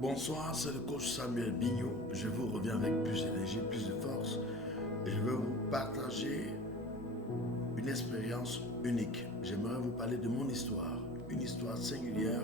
Bonsoir, c'est le coach Samuel Bignot. Je vous reviens avec plus d'énergie, plus de force. Et je vais vous partager une expérience unique. J'aimerais vous parler de mon histoire, une histoire singulière.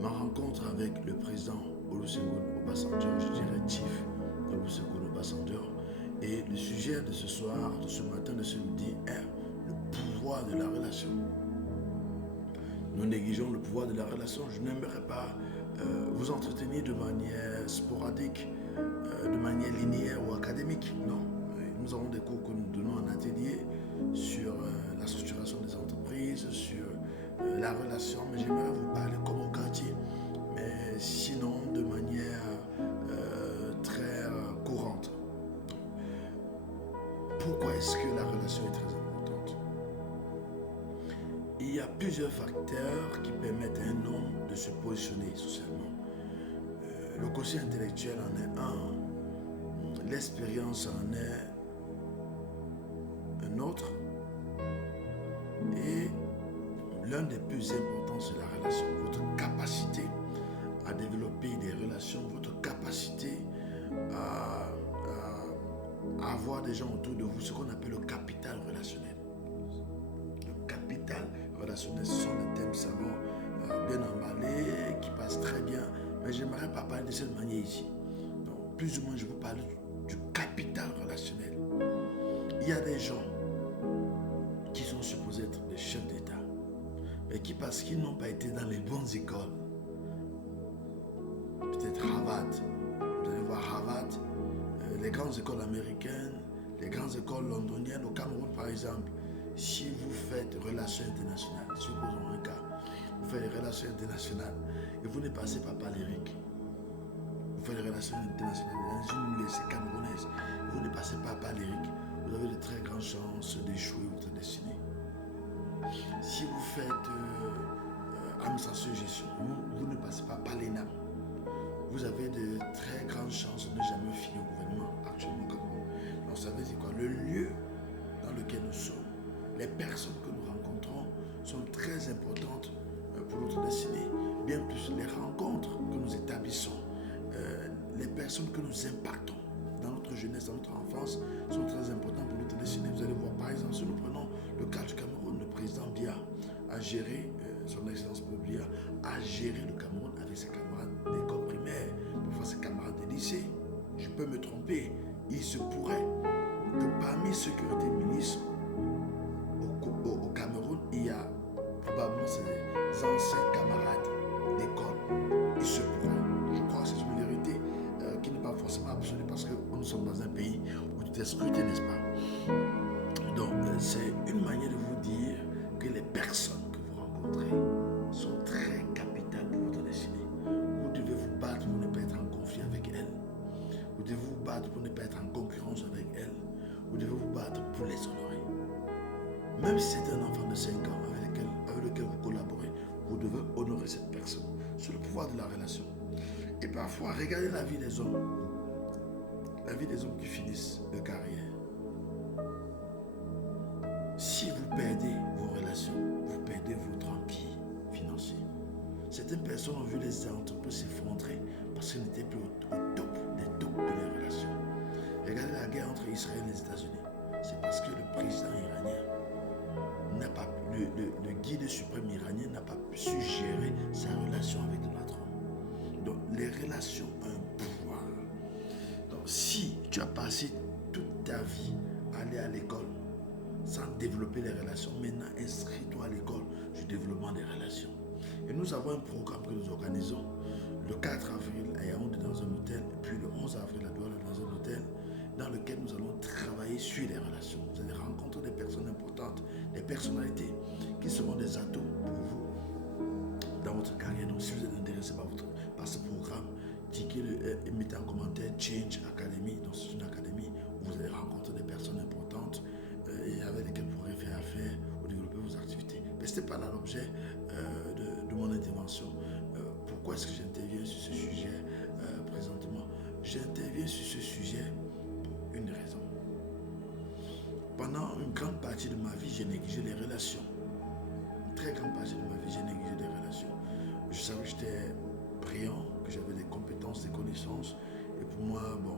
Ma rencontre avec le président Olusegun Obasanjo, je dirais Chief Olusegun Obasanjo. Et le sujet de ce soir, de ce matin, de ce midi est le pouvoir de la relation. Nous négligeons le pouvoir de la relation. Je n'aimerais pas vous entretenir de manière sporadique, de manière linéaire ou académique. Non. Nous avons des cours que nous donnons en atelier sur la structuration des entreprises, sur la relation, mais j'aimerais vous parler comme au quartier, mais sinon de manière très courante. Pourquoi est-ce que la relation est très importante? Il y a plusieurs facteurs qui permettent à un homme de se positionner socialement. Le quotient intellectuel en est un, l'expérience en est un autre, et l'un des plus importants, c'est la relation. Votre capacité à développer des relations, votre capacité à avoir des gens autour de vous, ce qu'on appelle le capital relationnel. Le capital relationnel, ce sont des thèmes savants bien emballés, qui passent très bien, mais j'aimerais pas parler de cette manière ici. Donc, plus ou moins, je vous parle du capital relationnel. Il y a des gens qui sont supposés être des chefs d'État, mais qui, parce qu'ils n'ont pas été dans les bonnes écoles, peut-être Harvard, vous allez voir Harvard, les grandes écoles américaines, les grandes écoles londoniennes, au Cameroun par exemple, si vous faites relations internationales, supposons un cas, vous faites les relations internationales et vous ne passez pas par l'ERIC, vous faites les relations internationales dans une université camerounaise, vous ne passez pas par l'ERIC, vous avez de très grandes chances d'échouer votre destinée. Si vous faites administration et gestion, vous ne passez pas par l'ENAM, vous avez de très grandes chances de ne jamais finir au gouvernement actuellement au Cameroun. Donc ça veut dire quoi? Le lieu dans lequel nous sommes, les personnes que nous rencontrons sont très importantes pour notre destinée. Bien plus, les rencontres que nous établissons, les personnes que nous impactons dans notre jeunesse, dans notre enfance, sont très importantes pour notre destinée. Vous allez voir, par exemple, si nous prenons le cas du Cameroun, le président Biya a géré, son excellence Biya a géré le Cameroun avec ses camarades d'école primaire, parfois ses camarades de lycée. Je peux me tromper, il se pourrait que parmi ceux qui ont été ministres au Cameroun, il y a probablement ses anciens camarades d'école. Il se pourrait. Je crois que c'est une vérité qui n'est pas forcément absolue parce que nous sommes dans un pays où tout est scruté, n'est-ce pas? Donc, c'est une manière de vous dire que les personnes que vous rencontrez sont très capitales pour votre destinée. Vous devez vous battre pour ne pas être en conflit avec elles. Vous devez vous battre pour ne pas être en concurrence avec elles. Vous devez vous battre pour les honorer. Même si c'est un enfant de 5 ans avec lequel vous collaborez, vous devez honorer cette personne. C'est le pouvoir de la relation. Et parfois, regardez la vie des hommes. La vie des hommes qui finissent de carrière. Si vous perdez vos relations, vous perdez votre empire financier. Certaines personnes ont vu les entreprises s'effondrer parce qu'elles n'étaient plus au top des tops de leurs relations. Regardez la guerre entre Israël et les États-Unis. C'est parce que le président iranien n'a pas, le guide suprême iranien n'a pas su gérer sa relation avec Donald Trump. Donc les relations ont un pouvoir. Donc si tu as passé toute ta vie à aller à l'école sans développer les relations, maintenant inscris-toi à l'école du développement des relations. Et nous avons un programme que nous organisons le 4 avril à Yaoundé dans un hôtel, puis le 11 avril à Douala dans un hôtel, dans lequel nous allons travailler sur les relations. Vous allez rencontrer des personnes importantes, des personnalités qui seront des atouts pour vous dans votre carrière. Donc si vous êtes intéressé par ce programme, mettez en commentaire Change Academy. Donc c'est une académie où vous allez rencontrer des personnes importantes et avec lesquelles vous pourrez faire affaire ou développer vos activités. Mais ce n'était pas là l'objet de mon intervention. Pourquoi est-ce que j'interviens sur ce sujet présentement? J'interviens sur ce sujet pour une raison. Pendant une grande partie de ma vie, j'ai négligé les relations. Une très grande partie de ma vie, j'ai négligé les relations. Je savais que j'étais brillant, que j'avais des compétences connaissances. Et pour moi, bon,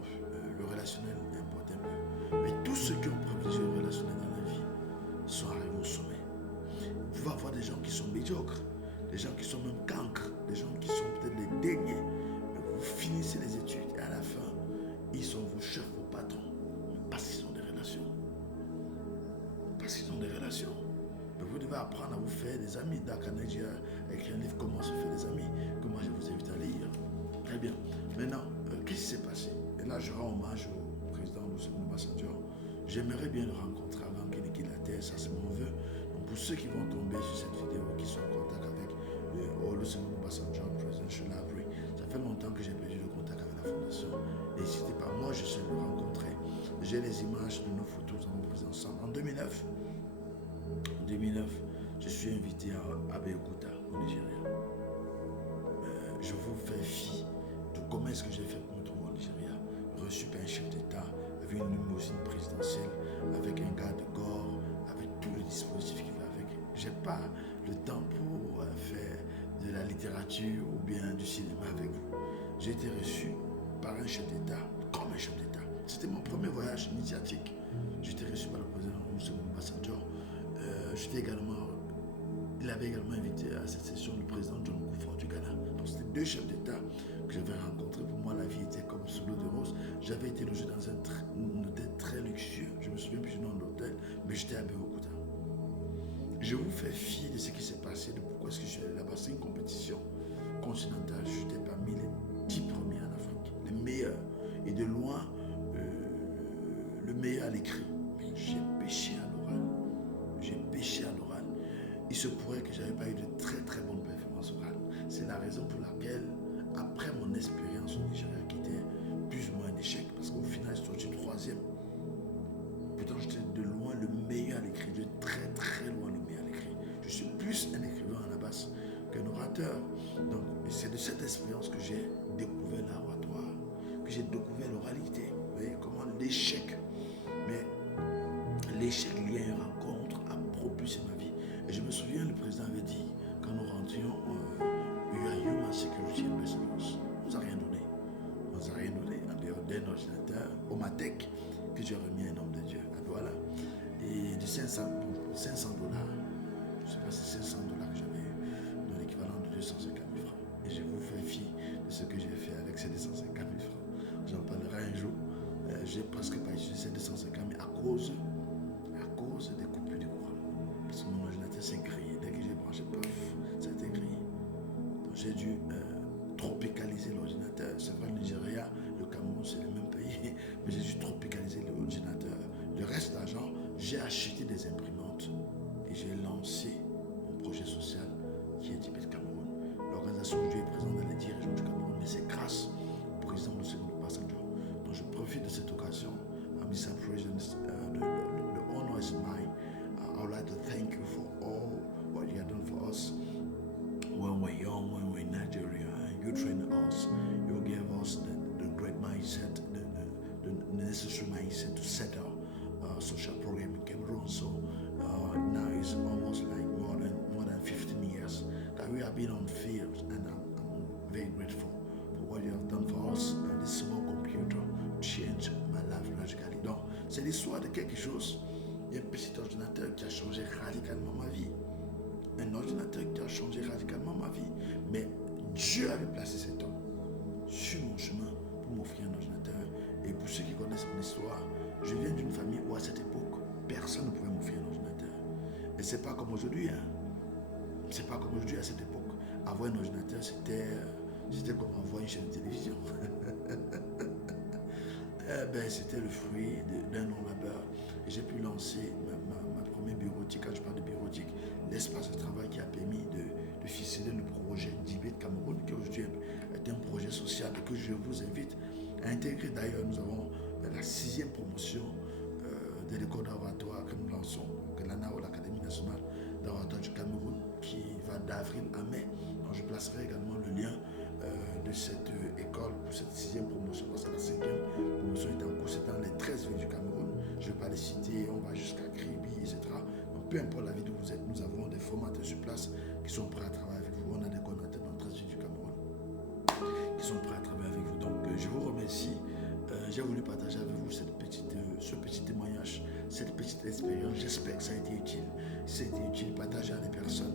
le relationnel importe un peu. Mais tous ceux qui ont privilégié le relationnel dans la vie sont arrivés au sommet. Vous pouvez avoir des gens qui sont médiocres, des gens qui sont même cancres, des gens qui sont peut-être les derniers. Mais vous finissez les études et à la fin, ils sont vos chefs, vos patrons. Parce qu'ils ont des relations. Parce qu'ils ont des relations. Mais vous devez apprendre à vous faire des amis. Carnegie a écrit un livre Comment se faire des amis, que moi je vous invite à lire. Très bien. Maintenant, qu'est-ce qui s'est passé? Et là, je rends hommage au président Olusegun Obasanjo. J'aimerais bien le rencontrer avant qu'il ne quitte la terre, ça c'est mon vœu. Donc pour ceux qui vont tomber sur cette vidéo, qui sont en contact avec Olusegun Obasanjo, Presidential Library, ça fait longtemps que j'ai perdu le contact avec la fondation. N'hésitez pas, moi je sais le rencontrer. J'ai les images de nos photos, nous avons pris ensemble. En 2009, je suis invité à Abeokuta, au Nigeria. Je vous fais fi de comment est-ce que j'ai fait pour me trouver au Nigeria. Reçu par un chef d'État, avec une limousine présidentielle, avec un garde de corps, avec tout le dispositif qui va avec. Je n'ai pas le temps pour faire de la littérature ou bien du cinéma avec vous. J'ai été reçu par un chef d'État, comme un chef d'État. C'était mon premier voyage initiatique. J'étais reçu par le président Olusegun Obasanjo. Il avait également invité à cette session le président John Kufuor du Ghana. Donc c'était deux chefs d'État que j'avais rencontrés. Pour moi, la vie était comme sous l'eau de rose. J'avais été logé dans un hôtel très luxueux. Je me souviens plus du nom de l'hôtel, mais j'étais à Abeokuta. Je vous fais fi de ce qui s'est passé, de pourquoi est-ce que je suis allé là-bas. C'est une compétition continentale. J'étais parmi les 10 premiers en Afrique, les meilleurs. Et de loin, le meilleur à l'écrit. Mais j'ai péché à l'oral. Il se pourrait que je n'avais pas eu de très très bonnes performances orales. C'est la raison pour laquelle, après mon expérience au Nigeria, qui était plus ou moins un échec, parce qu'au final, je suis troisième. Pourtant, j'étais de loin le meilleur à l'écrit, de très très loin le meilleur à l'écrit. Je suis plus un écrivain à la base qu'un orateur. Donc, c'est de cette expérience que j'ai découvert l'oratoire, que j'ai découvert l'oralité. Vous voyez comment l'échec, mais l'échec lié à une rencontre a propulsé ma vie. Et je me souviens, le président avait dit, quand nous rentrions, Human Security and Response, on nous a rien donné. On nous a rien donné en dehors d'un ordinateur, Omatech, que j'ai remis à un homme de Dieu, à Douala, et de 500 $. Je ne sais pas si c'est 500 $ que j'avais eu, dans l'équivalent de 250 000 francs. Et je vous fais fi de ce que j'ai fait avec ces 250 000 francs. J'en parlerai un jour. J'ai presque pas utilisé ces 250 000 à cause des coupures de courant. Parce que mon ordinateur s'est grillé. Dès que j'ai branché, paf, ça a été grillé. Donc j'ai dû tropicaliser l'ordinateur. C'est vrai, le Nigeria, le Cameroun, c'est le même pays, mais j'ai dû tropicaliser l'ordinateur. Le reste d'argent, j'ai acheté des imprimantes et j'ai lancé mon projet social qui est Tibet Cameroun. L'organisation aujourd'hui est présente dans les 10 régions du Cameroun, mais c'est grâce au président Olusegun Obasanjo. Donc je profite de cette occasion. Mr. President, the honor is mine. I would like to thank you for all what you have done for us. When we're young, when we're in Nigeria, you trained us. You gave us the great mindset, the necessary mindset to set our social program in Cameroon. So now it's almost like more than 15 years that we have been on field, and I'm very grateful for what you have done for us. This small computer changed my life logically. Donc, c'est l'histoire de quelque chose. Il y a un petit ordinateur qui a changé radicalement ma vie. Un ordinateur qui a changé radicalement ma vie. Mais Dieu avait placé cet homme sur mon chemin pour m'offrir un ordinateur. Et pour ceux qui connaissent mon histoire, je viens d'une famille où à cette époque, personne ne pouvait m'offrir un ordinateur. Et c'est pas comme aujourd'hui. C'est pas comme aujourd'hui à cette époque. Avoir un ordinateur, c'était comme avoir une chaîne de télévision. C'était le fruit d'un long labeur. Et j'ai pu lancer ma première bureautique. Quand je parle de bureautique, l'espace de travail qui a permis de ficeler le projet Tibet Cameroun, qui aujourd'hui est un projet social que je vous invite à intégrer. D'ailleurs, nous avons la 6e promotion de l'école d'oratoire que nous lançons, que l'ANAO, l'Académie nationale d'oratoire du Cameroun, qui va d'avril à mai. Donc, je placerai également le lien de cette école pour cette 6e promotion, parce que la 5e promotion est en cours, c'est dans les 13 villes du Cameroun. Je ne vais pas les citer, on va jusqu'à Kribi, etc. Donc peu importe la ville où vous êtes, nous avons des formateurs sur place qui sont prêts à travailler avec vous. On a des coordinateurs dans 13 villes du Cameroun qui sont prêts à travailler avec vous. Donc je vous remercie. J'ai voulu partager avec vous ce petit témoignage, cette petite expérience. J'espère que ça a été utile. Si ça a été utile, partagez à des personnes.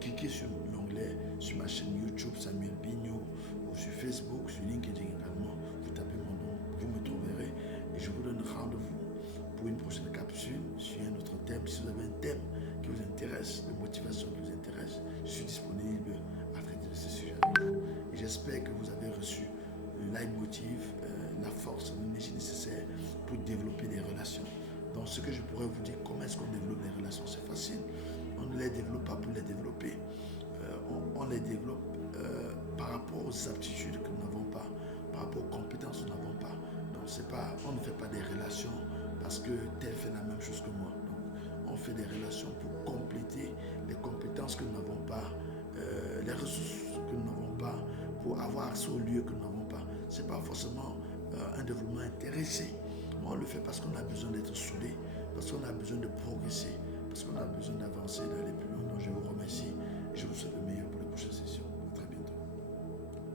Cliquez sur l'onglet sur ma chaîne YouTube Samuel Bigno ou sur Facebook, sur LinkedIn également. Vous tapez mon nom, vous me trouverez et je vous donne rendez-vous pour une prochaine capsule sur un autre thème. Si vous avez un thème qui vous intéresse, de motivation qui vous intéresse, je suis disponible à traiter de ce sujet avec vous. Et j'espère que vous avez reçu le leitmotiv, la force, l'énergie nécessaire pour développer des relations. Donc ce que je pourrais vous dire, comment est-ce qu'on développe des relations? C'est facile. On ne les développe pas pour les développer. On les développe par rapport aux aptitudes que nous n'avons pas, par rapport aux compétences que nous n'avons pas. Donc on ne fait pas des relations parce que tel fait la même chose que moi. Donc, on fait des relations pour compléter les compétences que nous n'avons pas, les ressources que nous n'avons pas, pour avoir accès aux lieux que nous n'avons pas. Ce n'est pas forcément un développement intéressé. On le fait parce qu'on a besoin d'être soudé, parce qu'on a besoin de progresser, parce qu'on a besoin d'avancer, d'aller plus loin. Donc je vous remercie.